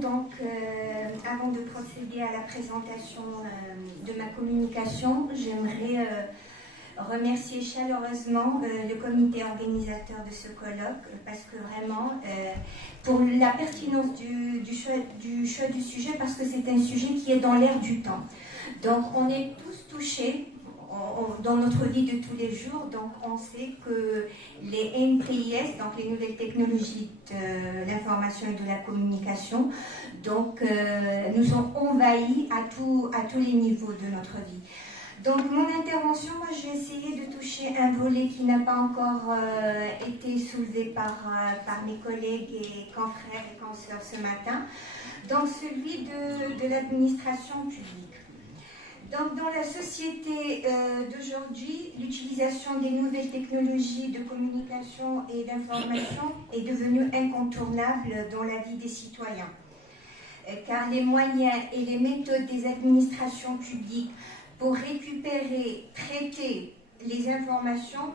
Donc, avant de procéder à la présentation de ma communication, j'aimerais remercier chaleureusement le comité organisateur de ce colloque parce que vraiment, pour la pertinence du choix du sujet, parce que c'est un sujet qui est dans l'air du temps. Donc, on est tous touchés dans notre vie de tous les jours. Donc, on sait que les NPIS, donc les nouvelles technologies de l'information et de la communication, donc, nous ont envahis à tous les niveaux de notre vie. Donc, mon intervention, moi, je vais essayer de toucher un volet qui n'a pas encore été soulevé par mes collègues et confrères et consoeurs ce matin, donc celui de l'administration publique. Donc, dans la société d'aujourd'hui, l'utilisation des nouvelles technologies de communication et d'information est devenue incontournable dans la vie des citoyens, car les moyens et les méthodes des administrations publiques pour récupérer, traiter les informations,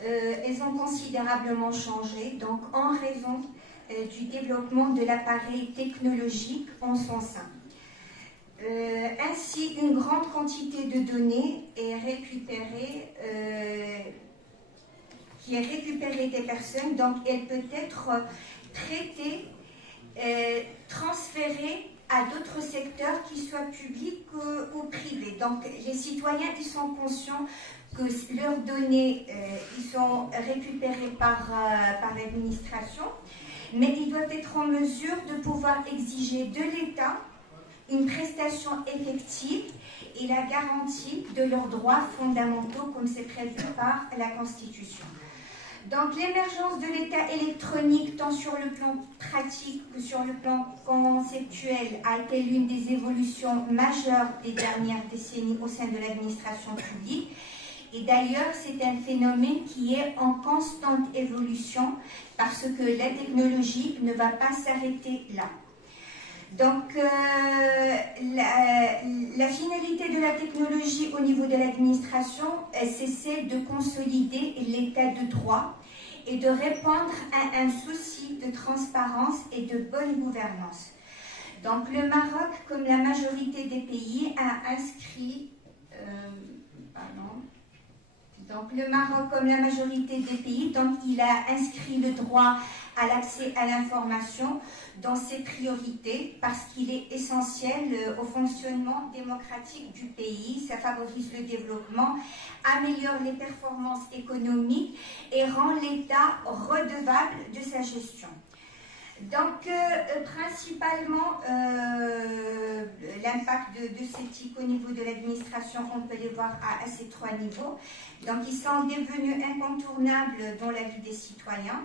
elles ont considérablement changé, donc en raison du développement de l'appareil technologique en son sein. Ainsi, une grande quantité de données est récupérée, des personnes, donc elle peut être traitée, transférée à d'autres secteurs, qu'ils soient publics ou privés. Donc, les citoyens, ils sont conscients que leurs données, ils sont récupérées par l'administration, mais ils doivent être en mesure de pouvoir exiger de l'État une prestation effective et la garantie de leurs droits fondamentaux, comme c'est prévu par la Constitution. Donc, l'émergence de l'État électronique, tant sur le plan pratique que sur le plan conceptuel, a été l'une des évolutions majeures des dernières décennies au sein de l'administration publique. Et d'ailleurs, c'est un phénomène qui est en constante évolution parce que la technologie ne va pas s'arrêter là. Donc, la finalité de la technologie au niveau de l'administration, c'est celle de consolider l'état de droit et de répondre à un souci de transparence et de bonne gouvernance. Donc, le Maroc, comme la majorité des pays, a inscrit... Donc, le Maroc, comme la majorité des pays, donc, il a inscrit le droit à l'accès à l'information dans ses priorités parce qu'il est essentiel au fonctionnement démocratique du pays. Ça favorise le développement, améliore les performances économiques et rend l'État redevable de sa gestion. Donc, principalement, l'impact de ces TIC au niveau de l'administration, on peut les voir à ces trois niveaux. Donc, ils sont devenus incontournables dans la vie des citoyens.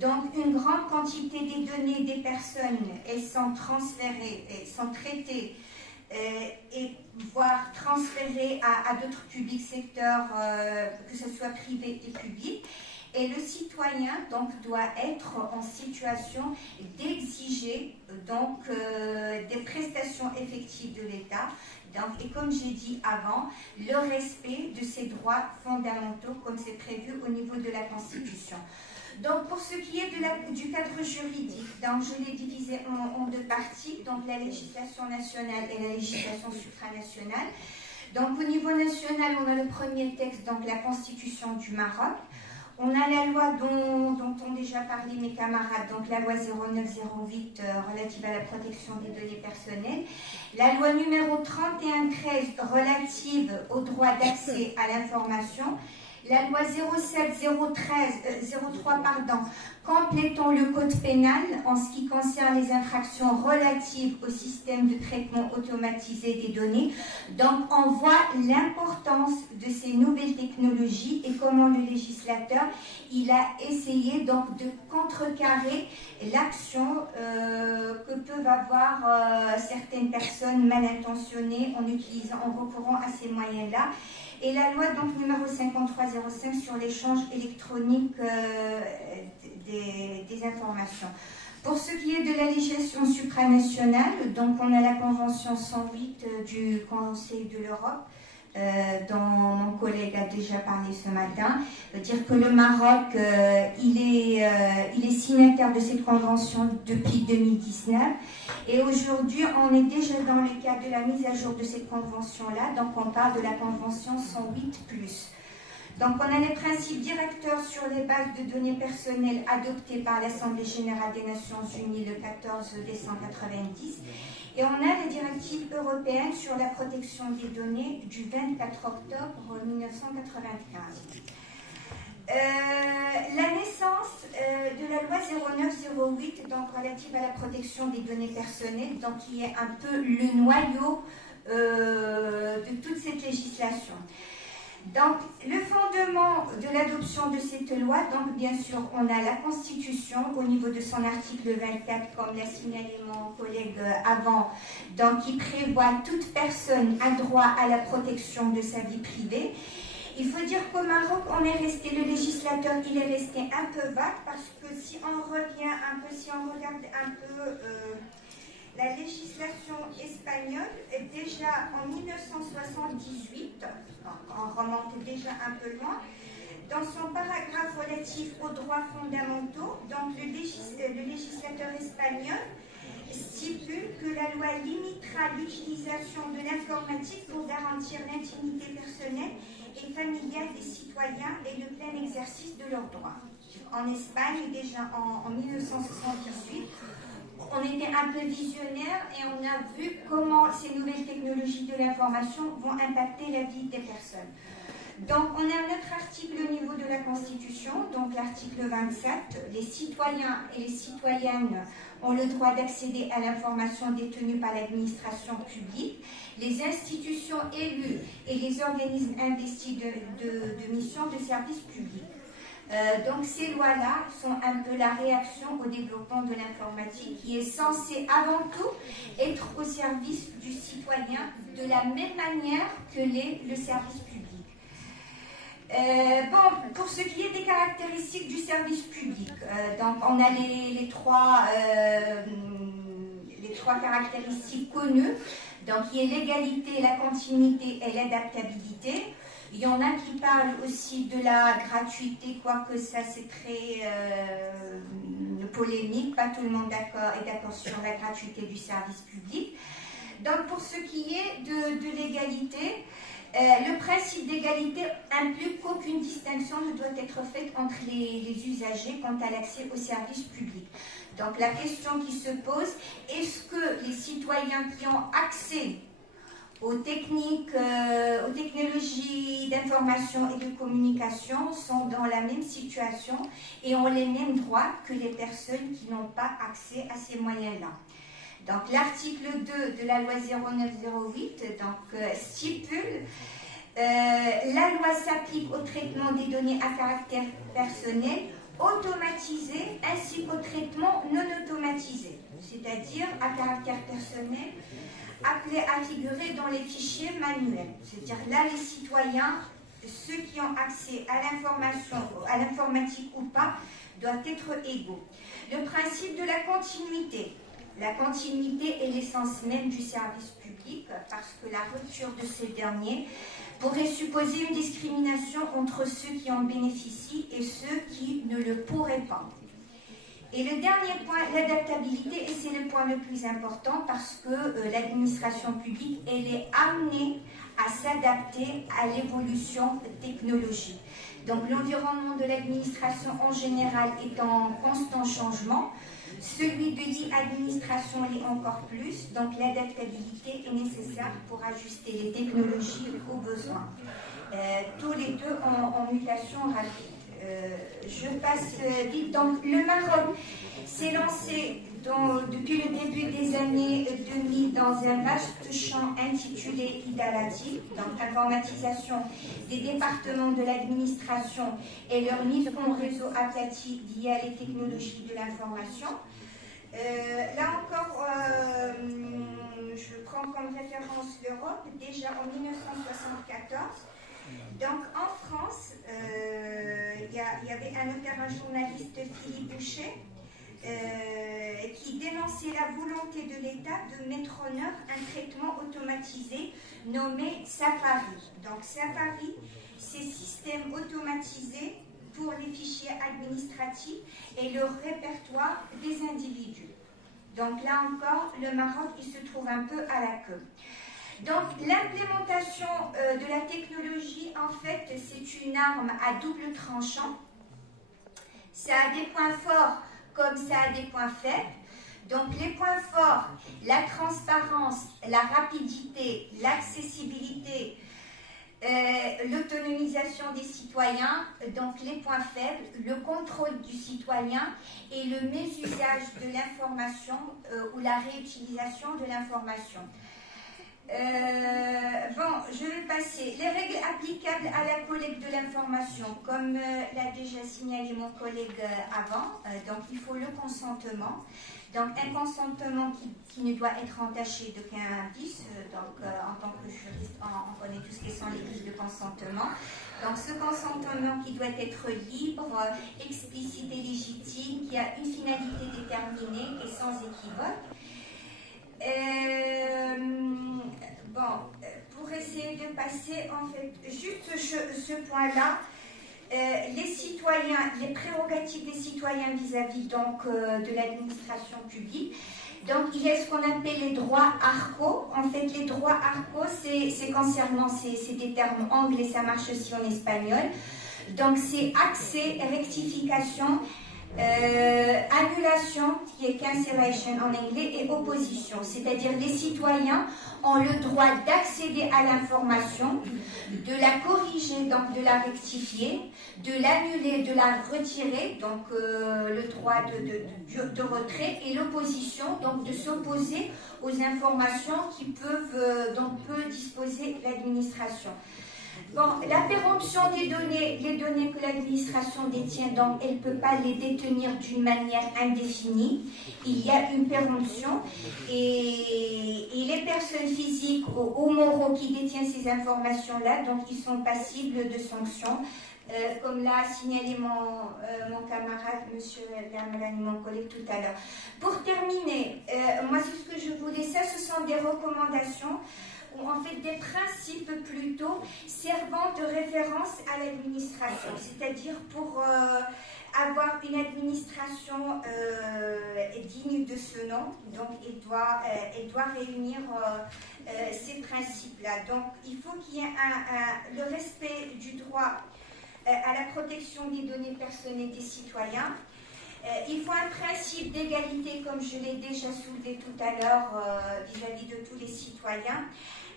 Donc, une grande quantité des données des personnes, elles sont transférées, elles sont traitées, et voire transférées à d'autres publics secteurs, que ce soit privé et public. Et le citoyen donc doit être en situation d'exiger donc des prestations effectives de l'État. Donc, et comme j'ai dit avant, le respect de ses droits fondamentaux comme c'est prévu au niveau de la Constitution. Donc, pour ce qui est du cadre juridique, donc je l'ai divisé en deux parties, donc la législation nationale et la législation supranationale. Donc, au niveau national, on a le premier texte, donc la Constitution du Maroc. On a la loi dont ont déjà parlé mes camarades, donc la loi 0908 relative à la protection des données personnelles, la loi numéro 3113 relative au droit d'accès à l'information, la loi 03 complétant le code pénal en ce qui concerne les infractions relatives au système de traitement automatisé des données. Donc, on voit l'importance de ces nouvelles technologies et comment le législateur, il a essayé donc de contrecarrer l'action que peuvent avoir certaines personnes mal intentionnées en recourant à ces moyens-là. Et la loi donc numéro 5305 sur l'échange électronique des informations. Pour ce qui est de la législation supranationale, donc on a la Convention 108 du Conseil de l'Europe dont mon collègue a déjà parlé ce matin. Dire que le Maroc, il est signataire de cette convention depuis 2019 et aujourd'hui on est déjà dans le cadre de la mise à jour de cette convention-là, donc on parle de la convention 108+. Donc on a les principes directeurs sur les bases de données personnelles adoptés par l'Assemblée générale des Nations Unies le 14 décembre 1990. Et on a les directives européennes sur la protection des données du 24 octobre 1995. La naissance de la loi 0908, donc relative à la protection des données personnelles, donc qui est un peu le noyau de toute cette législation. Donc, le fondement de l'adoption de cette loi, donc bien sûr, on a la Constitution au niveau de son article 24, comme l'a signalé mon collègue avant, donc qui prévoit toute personne a droit à la protection de sa vie privée. Il faut dire qu'au Maroc, le législateur, il est resté un peu vague parce que si on revient un peu, si on regarde un peu la législation espagnole, déjà en 1978, on remonte déjà un peu loin, dans son paragraphe relatif aux droits fondamentaux, donc le législateur espagnol stipule que la loi limitera l'utilisation de l'informatique pour garantir l'intimité personnelle et familiale des citoyens et le plein exercice de leurs droits. En Espagne, déjà en 1978, on était un peu visionnaire et on a vu comment ces nouvelles technologies de l'information vont impacter la vie des personnes. Donc, on a un autre article au niveau de la Constitution, donc l'article 27. Les citoyens et les citoyennes ont le droit d'accéder à l'information détenue par l'administration publique, les institutions élues et les organismes investis de missions de service public. Donc ces lois-là sont un peu la réaction au développement de l'informatique qui est censée avant tout être au service du citoyen de la même manière que le service public. Pour ce qui est des caractéristiques du service public, donc on a les trois caractéristiques connues, donc qui est l'égalité, la continuité et l'adaptabilité. Il y en a qui parlent aussi de la gratuité, quoique ça c'est très polémique, pas tout le monde est d'accord sur la gratuité du service public. Donc pour ce qui est de l'égalité, le principe d'égalité implique qu'aucune distinction ne doit être faite entre les usagers quant à l'accès aux services publics. Donc la question qui se pose, est-ce que les citoyens qui ont accès aux techniques, aux technologies d'information et de communication sont dans la même situation et ont les mêmes droits que les personnes qui n'ont pas accès à ces moyens-là. Donc l'article 2 de la loi 0908 stipule la loi s'applique au traitement des données à caractère personnel automatisé ainsi qu'au traitement non automatisé, c'est-à-dire à caractère personnel appelés à figurer dans les fichiers manuels. C'est-à-dire là, les citoyens, ceux qui ont accès à l'information, à l'informatique ou pas, doivent être égaux. Le principe de la continuité. La continuité est l'essence même du service public parce que la rupture de ce dernier pourrait supposer une discrimination entre ceux qui en bénéficient et ceux qui ne le pourraient pas. Et le dernier point, l'adaptabilité, et c'est le point le plus important parce que l'administration publique, elle est amenée à s'adapter à l'évolution technologique. Donc l'environnement de l'administration en général est en constant changement. Celui de l'administration l'est encore plus, donc l'adaptabilité est nécessaire pour ajuster les technologies aux besoins. Tous les deux en mutation rapide. Je passe vite. Donc, le Maroc s'est lancé depuis le début des années 2000 dans un vaste champ intitulé IDALATI, donc informatisation des départements de l'administration et leur mise en réseau aplati via les technologies de l'information. Là encore, je prends comme référence l'Europe, déjà en 1974. Donc en France, il y avait un auteur, un journaliste, Philippe Boucher, qui dénonçait la volonté de l'État de mettre en œuvre un traitement automatisé nommé Safari. Donc Safari, c'est système automatisé pour les fichiers administratifs et le répertoire des individus. Donc là encore, le Maroc, il se trouve un peu à la queue. Donc l'implémentation de la technologie, en fait, c'est une arme à double tranchant. Ça a des points forts comme ça a des points faibles. Donc les points forts, la transparence, la rapidité, l'accessibilité, l'autonomisation des citoyens, donc les points faibles, le contrôle du citoyen et le mésusage de l'information ou la réutilisation de l'information. Je vais passer. Les règles applicables à la collecte de l'information, comme l'a déjà signalé mon collègue avant, donc il faut le consentement. Donc un consentement qui ne doit être entaché d'aucun vice. En tant que juriste, on connaît tout ce qui sont les vices de consentement. Donc ce consentement qui doit être libre, explicite et légitime, qui a une finalité déterminée et sans équivoque. Pour essayer de passer, en fait, juste ce point-là, les citoyens, les prérogatives des citoyens vis-à-vis donc de l'administration publique. Donc, il y a ce qu'on appelle les droits ARCO. En fait, les droits ARCO, c'est concernant, c'est des termes anglais, ça marche aussi en espagnol. Donc, c'est accès, rectification, annulation, qui est cancellation en anglais, et opposition. C'est-à-dire les citoyens ont le droit d'accéder à l'information, de la corriger, donc de la rectifier, de l'annuler, de la retirer, donc le droit de retrait, et l'opposition, donc de s'opposer aux informations qui dont peut disposer l'administration. Bon, la péremption des données, les données que l'administration détient, donc elle ne peut pas les détenir d'une manière indéfinie. Il y a une péremption et les personnes physiques ou moraux qui détiennent ces informations-là, donc ils sont passibles de sanctions, comme l'a signalé mon camarade, M. Lermelani, mon collègue tout à l'heure. Pour terminer, moi, ce que je voulais, ce sont des recommandations, ou en fait des principes plutôt servant de référence à l'administration, c'est-à-dire pour avoir une administration digne de ce nom, donc elle doit réunir ces principes-là. Donc il faut qu'il y ait le respect du droit à la protection des données personnelles des citoyens. Il faut un principe d'égalité, comme je l'ai déjà soulevé tout à l'heure, vis-à-vis de tous les citoyens.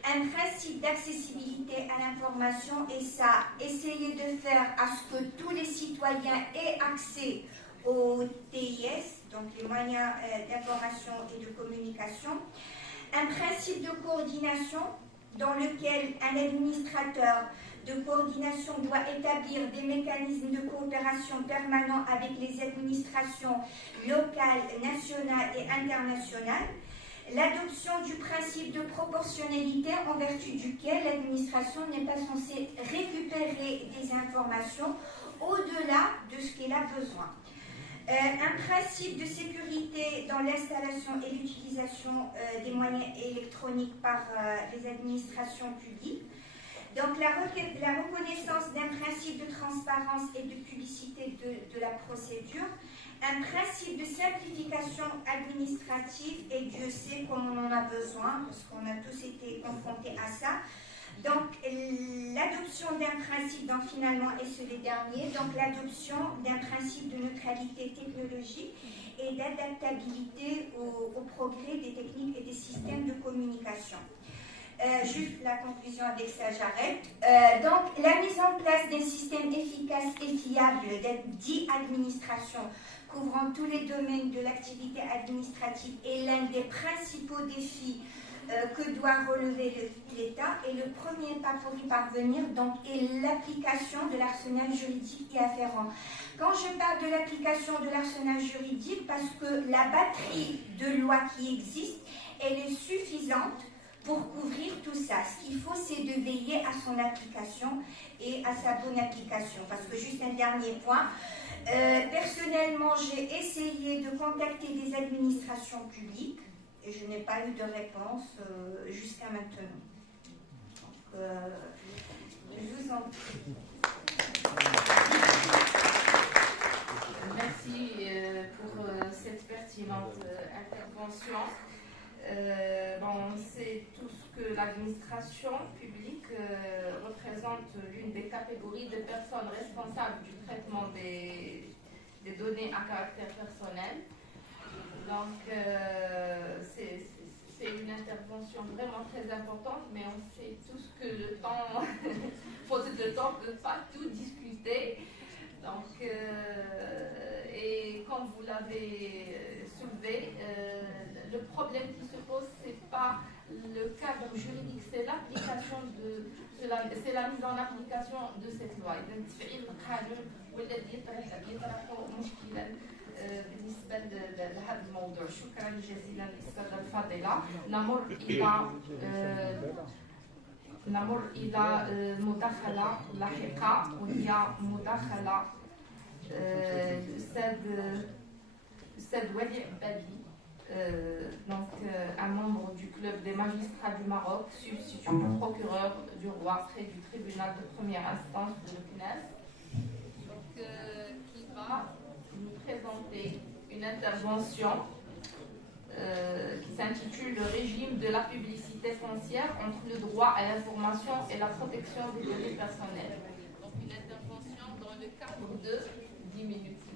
Un principe d'accessibilité à l'information, et ça, essayer de faire à ce que tous les citoyens aient accès aux TIS, donc les moyens d'information et de communication. Un principe de coordination dans lequel un administrateur de coordination doit établir des mécanismes de coopération permanents avec les administrations locales, nationales et internationales. L'adoption du principe de proportionnalité en vertu duquel l'administration n'est pas censée récupérer des informations au-delà de ce qu'elle a besoin. Un principe de sécurité dans l'installation et l'utilisation des moyens électroniques par les administrations publiques. Donc la reconnaissance d'un principe de transparence et de publicité de la procédure, un principe de simplification administrative, et Dieu sait qu'on en a besoin, parce qu'on a tous été confrontés à ça. Donc l'adoption d'un principe, donc finalement, et c'est le dernier, donc l'adoption d'un principe de neutralité technologique et d'adaptabilité au progrès des techniques et des systèmes de communication. Juste la conclusion, avec ça j'arrête. Donc la mise en place d'un système efficace et fiable d'e-administration couvrant tous les domaines de l'activité administrative est l'un des principaux défis que doit relever l'État, et le premier pas pour y parvenir donc est l'application de l'arsenal juridique y afférent. Quand je parle de l'application de l'arsenal juridique, parce que la batterie de lois qui existe, elle est suffisante pour couvrir tout ça. Ce qu'il faut, c'est de veiller à son application et à sa bonne application. Parce que juste un dernier point, Personnellement, j'ai essayé de contacter des administrations publiques et je n'ai pas eu de réponse jusqu'à maintenant. Donc, je vous en prie. Merci pour cette pertinente intervention. C'est tout ce que l'administration publique représente l'une des catégories de personnes responsables du traitement des données à caractère personnel. Donc, c'est une intervention vraiment très importante, mais on sait tous que le temps, faute de temps, ne peut pas tout discuter. Donc, et comme vous l'avez soulevé, le problème qui se pose, ce n'est pas le cadre juridique, c'est l'application c'est la mise en application de cette loi. بالنسبة لهذا الموضوع شكرا جزيلا للأستاذة الفاضلة. نمر إلى مداخلة لاحقة وهي مداخلة الأستاذ ولي عبادي, donc un membre du club des magistrats du Maroc, substitut du procureur du roi près du tribunal de première instance de CNES, qui va nous présenter une intervention qui s'intitule « Le régime de la publicité foncière entre le droit à l'information et la protection des données personnelles ». Donc une intervention dans le cadre de 10 minutes.